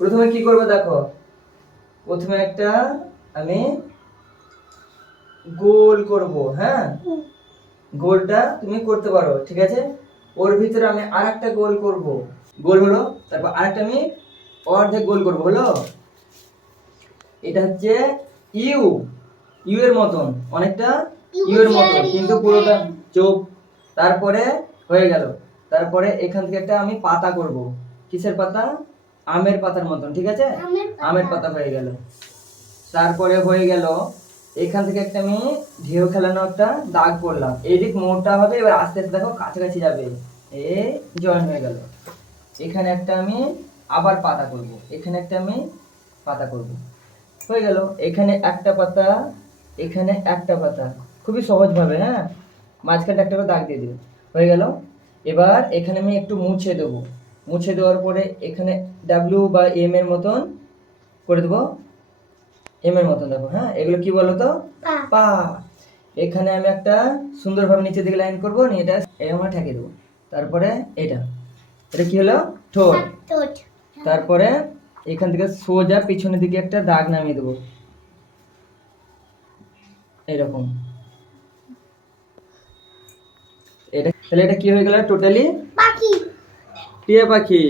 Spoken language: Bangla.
প্রথমে কি করব দেখো, প্রথমে একটা আমি গোল করব। হ্যাঁ, গোলটা তুমি করতে পারো, ঠিক আছে। ওর ভিতরে আমি আরেকটা গোল করব, গোল হলো। তারপর আরেকটা আমি অর্ধেক গোল করব, হলো। এটা হচ্ছে ইউ, ইউ এর মতন, অনেকটা ইউ এর মতন, কিন্তু পুরোটা চোখ। তারপরে হয়ে গেল। তারপরে এখান থেকে একটা আমি পাতা করব। কিসের পাতা? আমের পাতার মতন, ঠিক আছে। আমের পাতা হয়ে গেল। তারপরে হয়ে গেল, এখান থেকে একটা আমি ঢেউ খেলানো একটা দাগ করলাম। এদিক মোটা হবে, এবার আস্তে আস্তে দেখো কাছাকাছি যাবে, এই জয়েন হয়ে গেল। এখানে একটা আমি আবার পাতা করব, এখানে একটা আমি পাতা করব, হয়ে গেল। এখানে একটা পাতা, এখানে একটা পাতা, খুবই সহজ ভাবে। হ্যাঁ, মাঝখানে একটা করে দাগ দিয়ে দিই, হয়ে গেল। এবার এখানে আমি একটু মুছে দেবো, মুছে দেওয়ার পরে এখানে ডাব্লিউ বা এম এর মতন করে দেবো, এম এর মতন। দেখো, হ্যাঁ, এগুলো কি বলো তো? পা। এখানে আমি একটা সুন্দরভাবে নিচের দিকে লাইন করবো, নিয়ে এটা এরকম ঠেকে দেবো। তারপরে এটা, এটা কি হলো? ঠোঁট। তারপরে এখান থেকে সোজা পিছনের দিকে একটা দাগ নামিয়ে দেবো, এরকম। এটা তাহলে এটা কি হয়ে গেল? টোটালি পাখি, টিয়া পাখি।